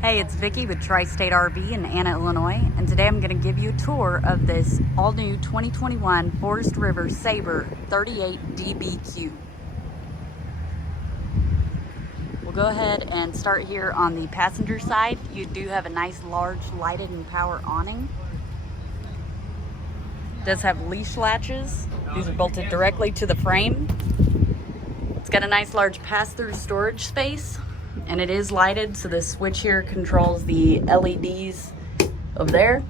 Hey, it's Vicki with Tri-State RV in Anna, Illinois, and today I'm going to give you a tour of this all-new 2021 Forest River Sabre 38 DBQ. We'll go ahead and start here on the passenger side. You do have a nice large lighted and power awning. It does have leash latches. These are bolted directly to the frame. It's got a nice large pass-through storage space. And it is lighted, so this switch here controls the LEDs over there.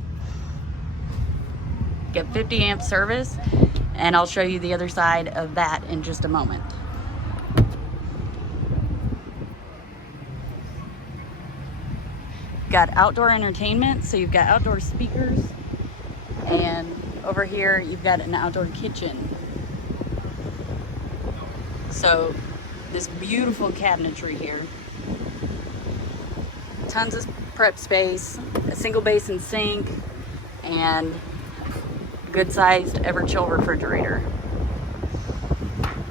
Get 50 amp service, and I'll show you the other side of that in just a moment. Got outdoor entertainment, so you've got outdoor speakers, and over here you've got an outdoor kitchen. So this beautiful cabinetry here. Tons of prep space, a single basin sink, and a good sized Everchill refrigerator.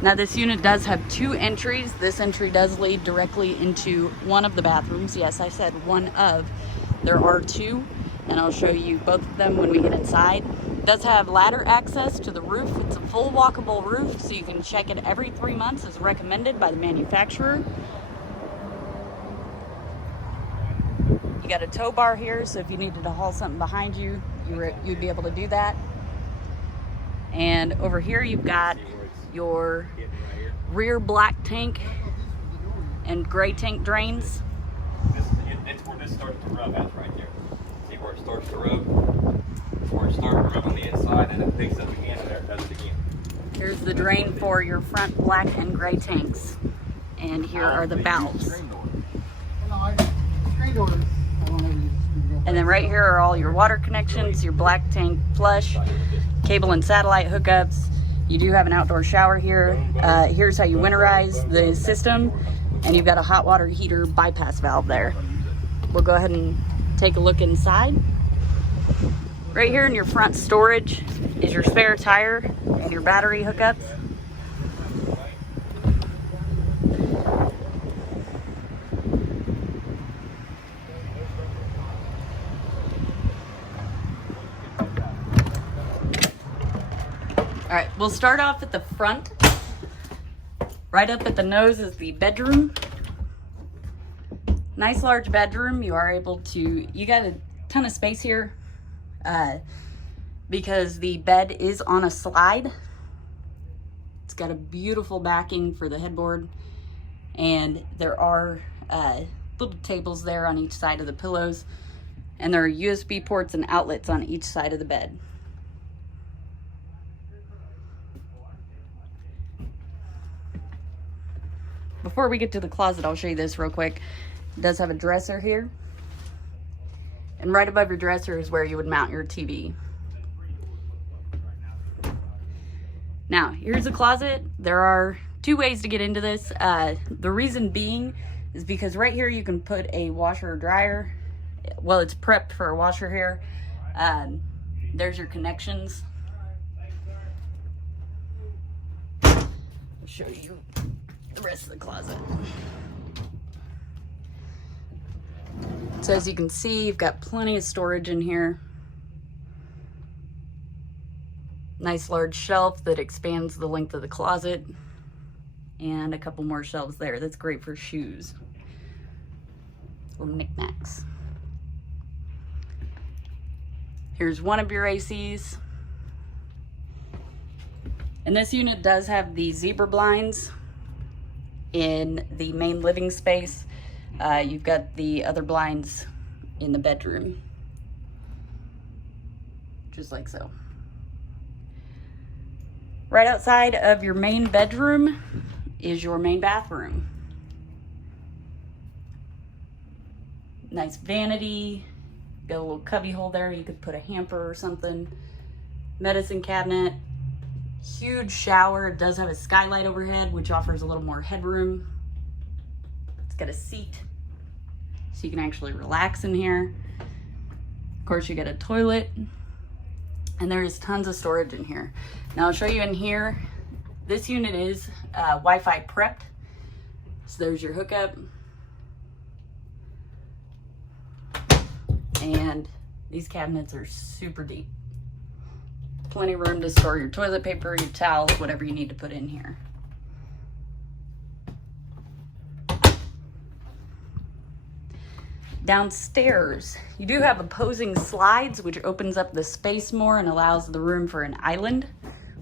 Now this unit does have two entries. This entry does lead directly into one of the bathrooms. Yes, I said one of. There are two, and I'll show you both of them when we get inside. It does have ladder access to the roof. It's a full walkable roof, so you can check it every 3 months as recommended by the manufacturer. You got a tow bar here, so if you needed to haul something behind you, you'd be able to do that. And over here you've got your rear black tank and gray tank drains. It's where this starts to rub at right there. See where it starts to rub? Where it starts to rub on the inside and it picks up again and there it does it again. Here's the drain for your front black and gray tanks. And here are the valves. And then right here are all your water connections, your black tank flush, cable and satellite hookups. You do have an outdoor shower here. Here's how you winterize the system. And you've got a hot water heater bypass valve there. We'll go ahead and take a look inside. Right here in your front storage is your spare tire and your battery hookups. All right, we'll start off at the front. Right up at the nose is the bedroom. Nice large bedroom. You are able to, you got a ton of space here because the bed is on a slide. It's got a beautiful backing for the headboard, and there are little tables there on each side of the pillows, and there are USB ports and outlets on each side of the bed. Before we get to the closet, I'll show you this real quick. It does have a dresser here. And right above your dresser is where you would mount your TV. Now, here's a closet. There are two ways to get into this. The reason being is because right here you can put a washer or dryer. Well, it's prepped for a washer here. There's your connections. I'll show you the rest of the closet. So as you can see, you've got plenty of storage in here. Nice large shelf that expands the length of the closet, and a couple more shelves there. That's great for shoes. Little knickknacks. Here's one of your ACs. And this unit does have the zebra blinds in the main living space. You've got the other blinds in the bedroom, just like so. Right outside of your main bedroom is your main bathroom. Nice vanity, got a little cubby hole there. You could put a hamper or something. Medicine cabinet. Huge shower. It does have a skylight overhead, which offers a little more headroom. It's got a seat, so you can actually relax in here. Of course, you get a toilet, and there's tons of storage in here. Now I'll show you in here. This unit is Wi-Fi prepped. So there's your hookup. And these cabinets are super deep. Plenty of room to store your toilet paper, your towels, whatever you need to put in here. Downstairs, you do have opposing slides, which opens up the space more and allows the room for an island.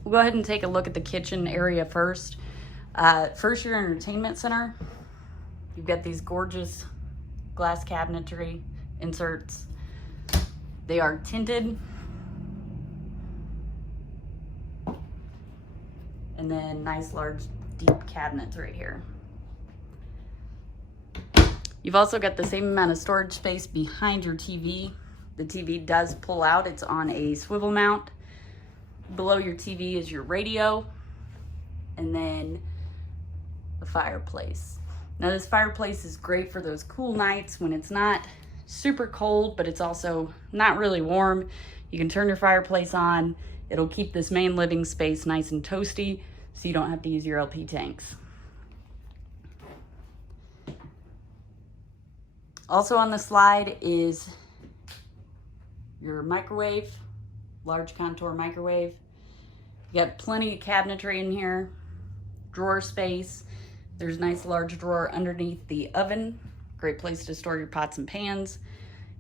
We'll go ahead and take a look at the kitchen area first. First, your entertainment center. You've got these gorgeous glass cabinetry inserts. They are tinted. And then nice large deep cabinets right here. You've also got the same amount of storage space behind your TV. The TV does pull out. It's on a swivel mount. Below your TV is your radio, and then the fireplace. Now this fireplace is great for those cool nights when it's not super cold, but it's also not really warm. You can turn your fireplace on. It'll keep this main living space nice and toasty, so you don't have to use your LP tanks. Also on the slide is your microwave, large contour microwave. You got plenty of cabinetry in here, drawer space. There's a nice large drawer underneath the oven. Great place to store your pots and pans.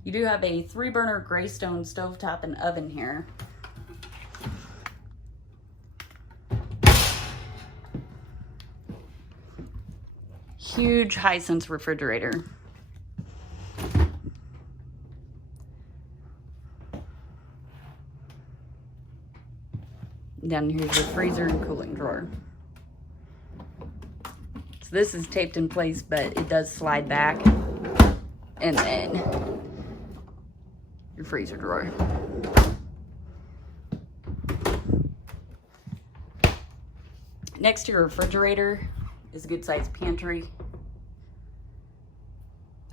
You do have a 3-burner Greystone stovetop and oven here. Huge Hisense refrigerator. Down here's your freezer and cooling drawer. So this is taped in place, but it does slide back. And then your freezer drawer. Next to your refrigerator is a good sized pantry.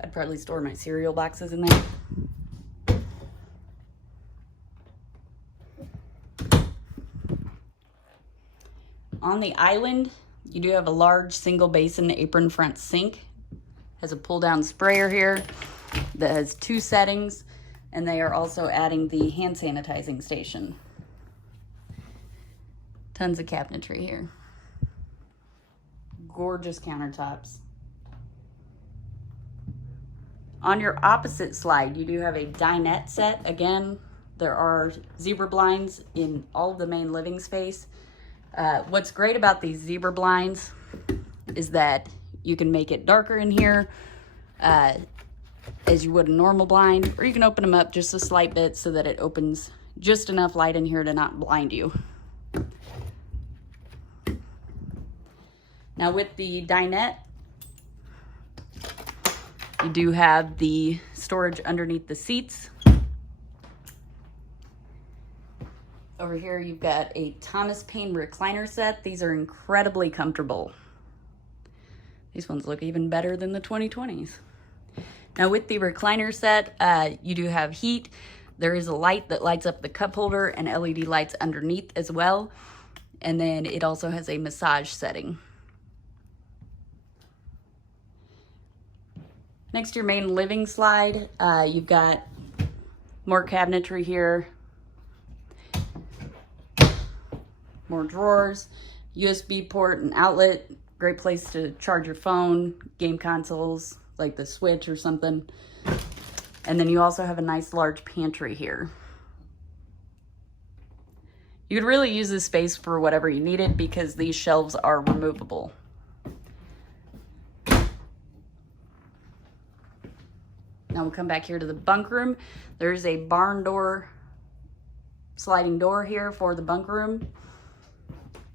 I'd probably store my cereal boxes in there. On the island, you do have a large single basin apron front sink. Has a pull down sprayer here that has 2 settings, and they are also adding the hand sanitizing station. Tons of cabinetry here. Gorgeous countertops. On your opposite slide, you do have a dinette set. Again, there are zebra blinds in all of the main living space. What's great about these zebra blinds is that you can make it darker in here as you would a normal blind, or you can open them up just a slight bit so that it opens just enough light in here to not blind you. Now with the dinette, you do have the storage underneath the seats. Over here, you've got a Thomas Paine recliner set. These are incredibly comfortable. These ones look even better than the 2020s. Now with the recliner set, you do have heat. There is a light that lights up the cup holder and LED lights underneath as well. And then it also has a massage setting. Next to your main living slide, you've got more cabinetry here. More drawers, USB port and outlet, great place to charge your phone, game consoles like the Switch or something. And then you also have a nice large pantry here. You could really use this space for whatever you needed because these shelves are removable. Now we'll come back here to the bunk room. There's a barn door, sliding door here for the bunk room.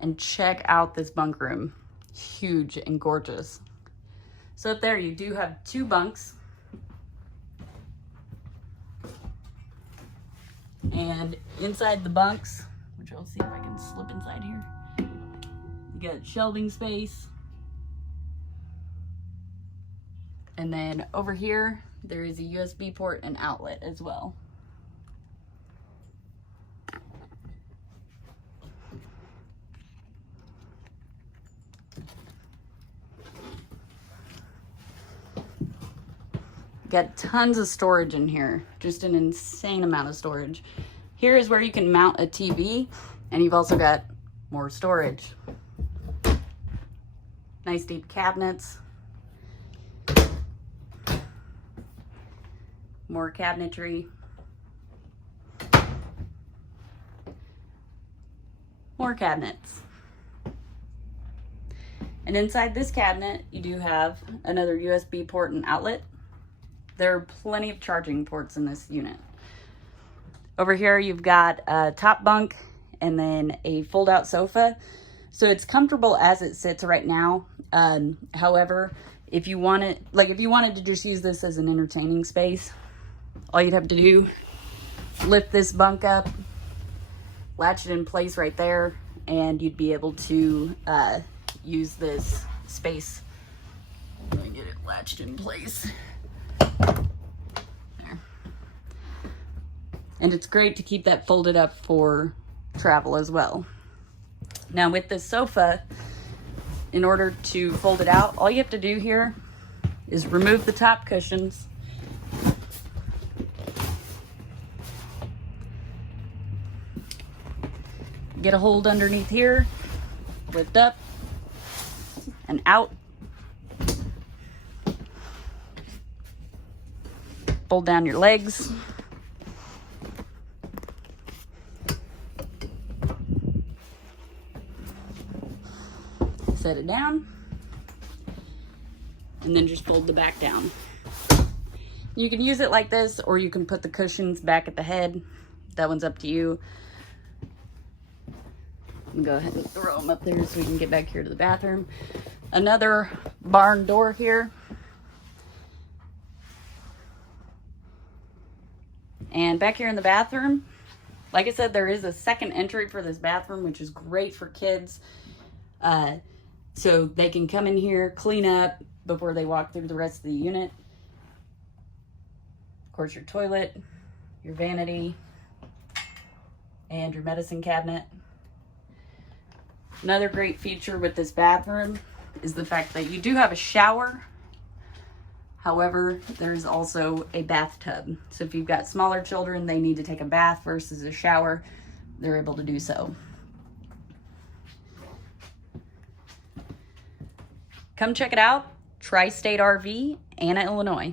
And check out this bunk room. Huge and gorgeous. So up there you do have 2 bunks. And inside the bunks, which I'll see if I can slip inside here, you got shelving space. And then over here, there is a USB port and outlet as well. Got tons of storage in here, just an insane amount of storage. Here is where you can mount a TV, and you've also got more storage. Nice deep cabinets. More cabinetry. More cabinets. And inside this cabinet, you do have another USB port and outlet. There are plenty of charging ports in this unit. Over here, you've got a top bunk and then a fold-out sofa. So it's comfortable as it sits right now. However, if you wanted to just use this as an entertaining space, all you'd have to do, lift this bunk up, latch it in place right there, and you'd be able to use this space. Let me get it latched in place. There. And it's great to keep that folded up for travel as well. Now with this sofa, in order to fold it out, all you have to do here is remove the top cushions. Get a hold underneath here, lift up and out. Fold down your legs. Set it down. And then just fold the back down. You can use it like this, or you can put the cushions back at the head. That one's up to you. I'm gonna go ahead and throw them up there so we can get back here to the bathroom. Another barn door here. And back here in the bathroom, like I said, there is a second entry for this bathroom, which is great for kids. So they can come in here, clean up before they walk through the rest of the unit. Of course, your toilet, your vanity, and your medicine cabinet. Another great feature with this bathroom is the fact that you do have a shower. However, there's also a bathtub. So if you've got smaller children, they need to take a bath versus a shower, they're able to do so. Come check it out. Tri-State RV, Anna, Illinois.